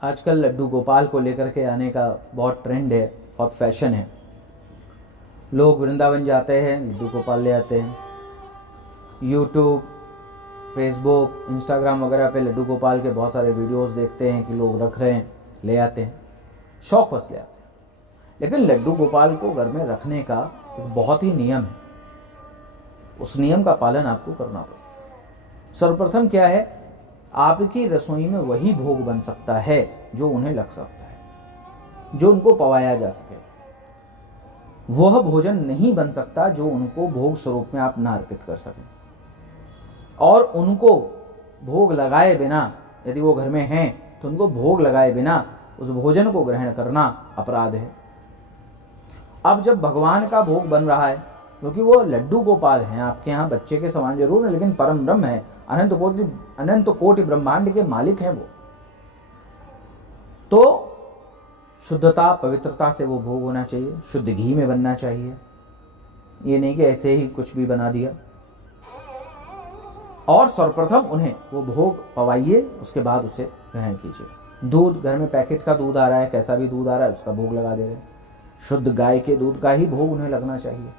आजकल लड्डू गोपाल को लेकर के आने का बहुत ट्रेंड है, बहुत फैशन है। लोग वृंदावन जाते हैं, लड्डू गोपाल ले आते हैं। यूट्यूब, फेसबुक, इंस्टाग्राम वगैरह पे लड्डू गोपाल के बहुत सारे वीडियोस देखते हैं कि लोग रख रहे हैं, ले आते हैं, शौक ले आते हैं। लेकिन लड्डू गोपाल को घर में रखने का एक बहुत ही नियम है। उस नियम का पालन आपको करना पड़ेगा। सर्वप्रथम क्या है, आपकी रसोई में वही भोग बन सकता है जो उन्हें लग सकता है, जो उनको पवाया जा सके। वह भोजन नहीं बन सकता जो उनको भोग स्वरूप में आप ना अर्पित कर सकें। और उनको भोग लगाए बिना, यदि वो घर में हैं तो उनको भोग लगाए बिना उस भोजन को ग्रहण करना अपराध है। अब जब भगवान का भोग बन रहा है, क्योंकि वो लड्डू गोपाल हैं, आपके यहाँ बच्चे के समान जरूर है लेकिन परम ब्रह्म है, अनंत कोटि ब्रह्मांड के मालिक हैं वो, तो शुद्धता पवित्रता से वो भोग होना चाहिए। शुद्ध घी में बनना चाहिए, ये नहीं कि ऐसे ही कुछ भी बना दिया। और सर्वप्रथम उन्हें वो भोग पवाइए, उसके बाद उसे ग्रहण कीजिए। दूध, घर में पैकेट का दूध आ रहा है, कैसा भी दूध आ रहा है, उसका भोग लगा दे रहे हैं। शुद्ध गाय के दूध का ही भोग उन्हें लगना चाहिए।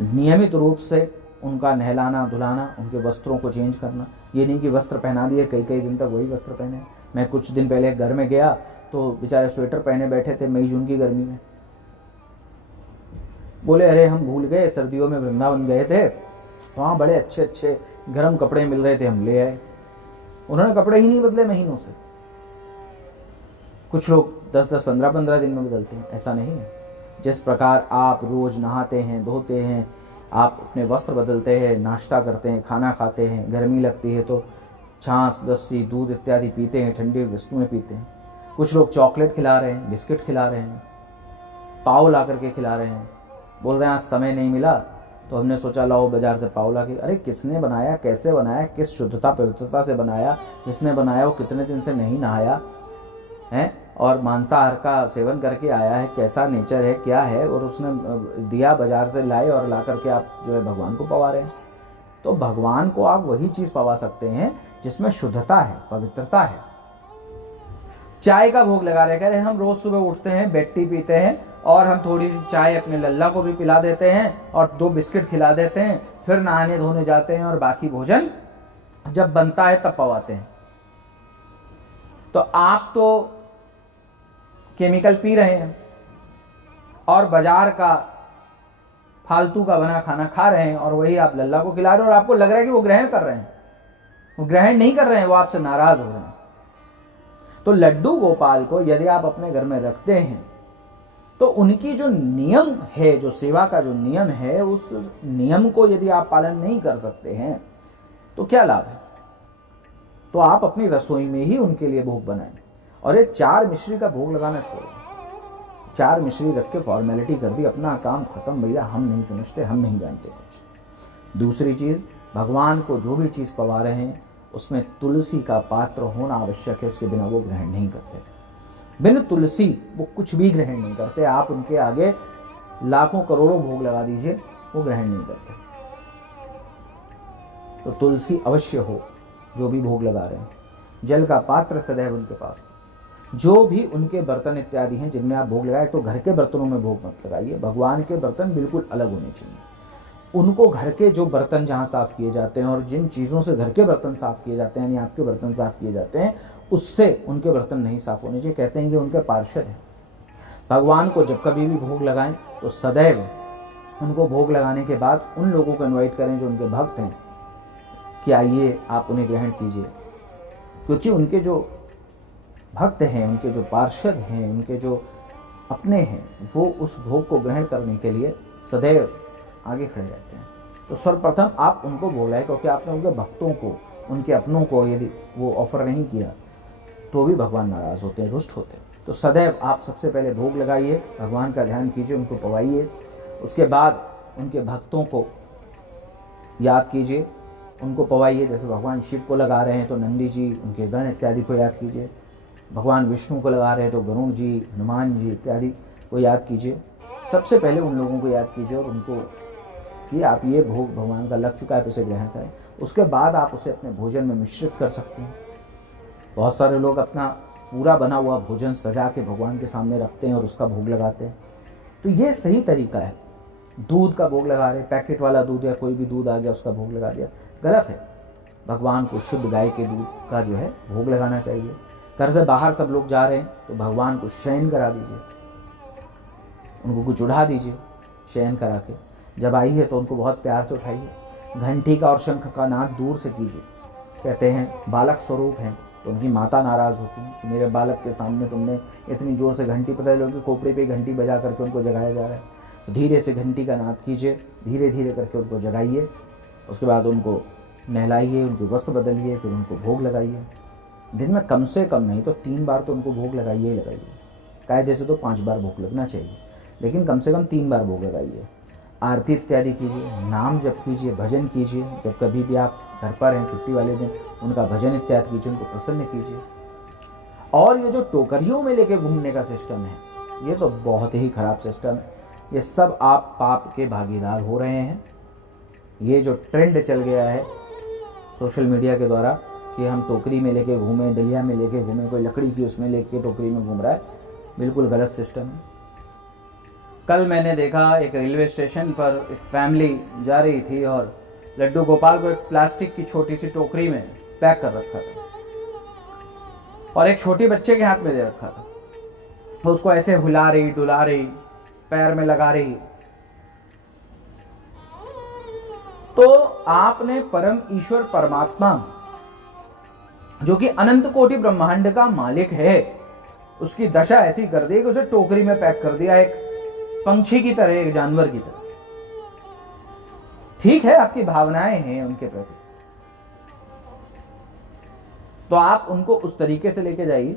नियमित रूप से उनका नहलाना धुलाना, उनके वस्त्रों को चेंज करना। ये नहीं कि वस्त्र पहना दिए, कई कई दिन तक वही वस्त्र पहने। मैं कुछ दिन पहले घर में गया तो बेचारे स्वेटर पहने बैठे थे मई जून की गर्मी में। बोले अरे हम भूल गए, सर्दियों में वृंदावन गए थे, वहाँ बड़े अच्छे अच्छे गर्म कपड़े मिल रहे थे, हम ले आए। उन्होंने कपड़े ही नहीं बदले महीनों से। कुछ लोग 10-10, 15-15 दिन में बदलते हैं, ऐसा नहीं है। जिस प्रकार आप रोज नहाते हैं, धोते हैं, आप अपने वस्त्र बदलते हैं, नाश्ता करते हैं, खाना खाते हैं, गर्मी लगती है तो छाछ, लस्सी, दूध इत्यादि पीते हैं, ठंडी वस्तुएं पीते हैं। कुछ लोग चॉकलेट खिला रहे हैं, बिस्किट खिला रहे हैं, पाव ला करके खिला रहे हैं। बोल रहे हैं आज समय नहीं मिला तो हमने सोचा लाओ बाजार से पाव ला के। अरे किसने बनाया, कैसे बनाया, किस शुद्धता पवित्रता से बनाया, जिसने बनाया वो कितने दिन से नहीं नहाया है और मांसाहार का सेवन करके आया है, कैसा नेचर है, क्या है, और उसने दिया, बाजार से लाए और ला करके आप जो है भगवान को पवा रहे हैं। तो भगवान को आप वही चीज पवा सकते हैं जिसमें शुद्धता है, पवित्रता है। चाय का भोग लगा रहे, कह रहे हम रोज सुबह उठते हैं, बेड टी पीते हैं और हम थोड़ी सी चाय अपने लल्ला को भी पिला देते हैं और 2 बिस्किट खिला देते हैं, फिर नहाने धोने जाते हैं और बाकी भोजन जब बनता है तब पवाते हैं। तो आप तो केमिकल पी रहे हैं और बाजार का फालतू का बना खाना खा रहे हैं और वही आप लल्ला को खिला रहे हैं और आपको लग रहा है कि वो ग्रहण कर रहे हैं। वो ग्रहण नहीं कर रहे हैं, वो आपसे नाराज हो रहे हैं। तो लड्डू गोपाल को यदि आप अपने घर में रखते हैं तो उनकी जो नियम है, जो सेवा का जो नियम है, उस नियम को यदि आप पालन नहीं कर सकते हैं तो क्या लाभ है। तो आप अपनी रसोई में ही उनके लिए भोग बनाएं। और ये 4 मिश्री का भोग लगाना छोड़िए। 4 मिश्री रख के फॉर्मेलिटी कर दी, अपना काम खत्म भैया, हम नहीं समझते, हम नहीं जानते कुछ। दूसरी चीज, भगवान को जो भी चीज पवा रहे हैं उसमें तुलसी का पात्र होना आवश्यक है, उसके बिना वो ग्रहण नहीं करते। बिन तुलसी वो कुछ भी ग्रहण नहीं करते। आप उनके आगे लाखों करोड़ों भोग लगा दीजिए, वो ग्रहण नहीं करते। तो तुलसी अवश्य हो जो भी भोग लगा रहे हैं। जल का पात्र सदैव उनके पास हो। जो भी उनके बर्तन इत्यादि हैं जिनमें आप भोग लगाए, तो घर के बर्तनों में भोग मत लगाइए। भगवान के बर्तन बिल्कुल अलग होने चाहिए। उनको घर के जो बर्तन जहाँ साफ किए जाते हैं और जिन चीज़ों से घर के बर्तन साफ किए जाते हैं, यानी आपके बर्तन साफ किए जाते हैं, उससे उनके बर्तन नहीं साफ होने चाहिए। कहते हैं कि उनके पार्षद हैं। भगवान को जब कभी भी भोग लगाएं तो सदैव उनको भोग लगाने के बाद उन लोगों को इन्वाइट करें जो उनके भक्त हैं कि आइए आप उन्हें ग्रहण कीजिए। क्योंकि उनके जो भक्त हैं, उनके जो पार्षद हैं, उनके जो अपने हैं, वो उस भोग को ग्रहण करने के लिए सदैव आगे खड़े रहते हैं। तो सर्वप्रथम आप उनको बोलाए, क्योंकि आपने उनके भक्तों को, उनके अपनों को यदि वो ऑफर नहीं किया तो भी भगवान नाराज होते हैं, रुष्ट होते हैं। तो सदैव आप सबसे पहले भोग लगाइए, भगवान का ध्यान कीजिए, उनको पवाइए। उसके बाद उनके भक्तों को याद कीजिए, उनको पवाइए। जैसे भगवान शिव को लगा रहे हैं तो नंदी जी, उनके गण इत्यादि को याद कीजिए। भगवान विष्णु को लगा रहे हैं तो गरुण जी, हनुमान जी इत्यादि को याद कीजिए। सबसे पहले उन लोगों को याद कीजिए और उनको कि आप ये भोग भगवान का लग चुका है, आप इसे ग्रहण करें। उसके बाद आप उसे अपने भोजन में मिश्रित कर सकते हैं। बहुत सारे लोग अपना पूरा बना हुआ भोजन सजा के भगवान के सामने रखते हैं और उसका भोग लगाते हैं। तो ये सही तरीका है। दूध का भोग लगा रहे, पैकेट वाला दूध या कोई भी दूध आ गया उसका भोग लगा दिया, गलत है। भगवान को शुद्ध गाय के दूध का जो है भोग लगाना चाहिए। घर से बाहर सब लोग जा रहे हैं तो भगवान को शयन करा दीजिए, उनको कुछ उठा दीजिए शयन करा के। जब आई है तो उनको बहुत प्यार से उठाइए। घंटी का और शंख का नाद दूर से कीजिए। कहते हैं बालक स्वरूप हैं तो उनकी माता नाराज होती है कि मेरे बालक के सामने तुमने इतनी जोर से घंटी, पता है लोग कि खोपड़ी पे घंटी बजा करके उनको जगाया जा रहा है, तो धीरे से घंटी का नाद कीजिए, धीरे धीरे करके उनको जगाइए। उसके बाद उनको नहलाइए, उनके वस्त्र बदलिए, फिर उनको भोग लगाइए। दिन में कम से कम नहीं तो 3 बार तो उनको भोग लगाइए ही लगाइए। कायदे से तो 5 बार भोग लगना चाहिए, लेकिन कम से कम 3 बार भोग लगाइए। आरती इत्यादि कीजिए, नाम जप कीजिए, भजन कीजिए। जब कभी भी आप घर पर हैं छुट्टी वाले दिन उनका भजन इत्यादि कीजिए, उनको प्रसन्न कीजिए। और ये जो टोकरियों में लेके घूमने का सिस्टम है ये तो बहुत ही खराब सिस्टम है। ये सब आप पाप के भागीदार हो रहे हैं। ये जो ट्रेंड चल गया है सोशल मीडिया के द्वारा कि हम टोकरी में लेके घूमें, डलिया में लेके घूमें, कोई लकड़ी की उसमें लेके टोकरी में घूम रहा है, बिल्कुल गलत सिस्टम है। कल मैंने देखा एक रेलवे स्टेशन पर एक फैमिली जा रही थी और लड्डू गोपाल को एक प्लास्टिक की छोटी सी टोकरी में पैक कर रखा था और एक छोटे बच्चे के हाथ में दे रखा था। तो उसको ऐसे हिला रही, डुला रही, पैर में लगा रही। तो आपने परम ईश्वर परमात्मा जो कि अनंत कोटि ब्रह्मांड का मालिक है उसकी दशा ऐसी कर दी कि उसे टोकरी में पैक कर दिया, एक पंछी की तरह, एक जानवर की तरह। ठीक है, आपकी भावनाएं हैं उनके प्रति, तो आप उनको उस तरीके से लेके जाइए।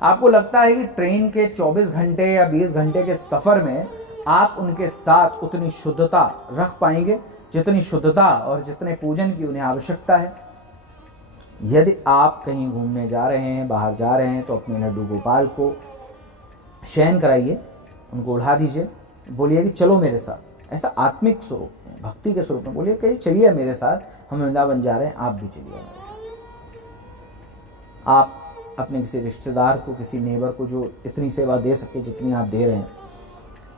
आपको लगता है कि ट्रेन के 24 घंटे या 20 घंटे के सफर में आप उनके साथ उतनी शुद्धता रख पाएंगे जितनी शुद्धता और जितने पूजन की उन्हें आवश्यकता है। यदि आप कहीं घूमने जा रहे हैं, बाहर जा रहे हैं, तो अपने लड्डू गोपाल को शयन कराइए, उनको उठा दीजिए, बोलिए कि चलो मेरे साथ। ऐसा आत्मिक स्वरूप में, भक्ति के स्वरूप में बोलिए कि चलिए मेरे साथ, हम वृंदावन जा रहे हैं, आप भी चलिए हमारे साथ। आप अपने किसी रिश्तेदार को, किसी नेबर को जो इतनी सेवा दे सके जितनी आप दे रहे हैं,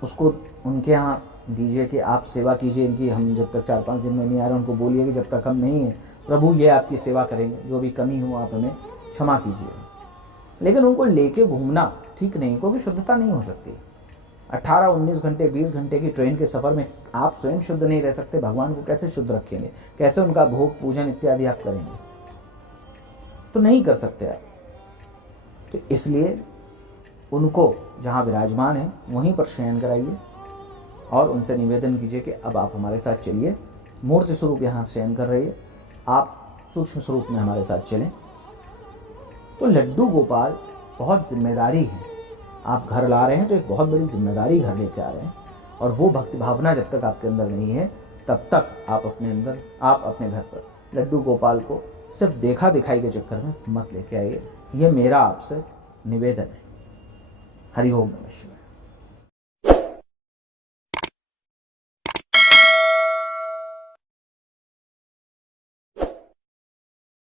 उसको उनके यहाँ दीजिए कि आप सेवा कीजिए इनकी। हम जब तक 4-5 दिन में नहीं आ रहे, उनको बोलिए कि जब तक हम नहीं हैं प्रभु ये आपकी सेवा करेंगे, जो भी कमी हो आप हमें क्षमा कीजिए। लेकिन उनको लेके घूमना ठीक नहीं, क्योंकि शुद्धता नहीं हो सकती। 18-19 घंटे 20 घंटे की ट्रेन के सफ़र में आप स्वयं शुद्ध नहीं रह सकते, भगवान को कैसे शुद्ध रखेंगे? कैसे उनका भोग पूजन इत्यादि आप करेंगे? तो नहीं कर सकते आप। तो इसलिए उनको जहाँ विराजमान है वहीं पर शयन कराइए और उनसे निवेदन कीजिए कि अब आप हमारे साथ चलिए। मूर्ति स्वरूप यहाँ शयन कर रही है, आप सूक्ष्म स्वरूप में हमारे साथ चलें। तो लड्डू गोपाल बहुत जिम्मेदारी है। आप घर ला रहे हैं तो एक बहुत बड़ी जिम्मेदारी घर लेके आ रहे हैं, और वो भक्ति भावना जब तक आपके अंदर नहीं है तब तक आप अपने घर पर लड्डू गोपाल को सिर्फ देखा दिखाई के चक्कर में मत लेके आइए। ये मेरा आपसे निवेदन है। हरि ओम नमः शिवाय।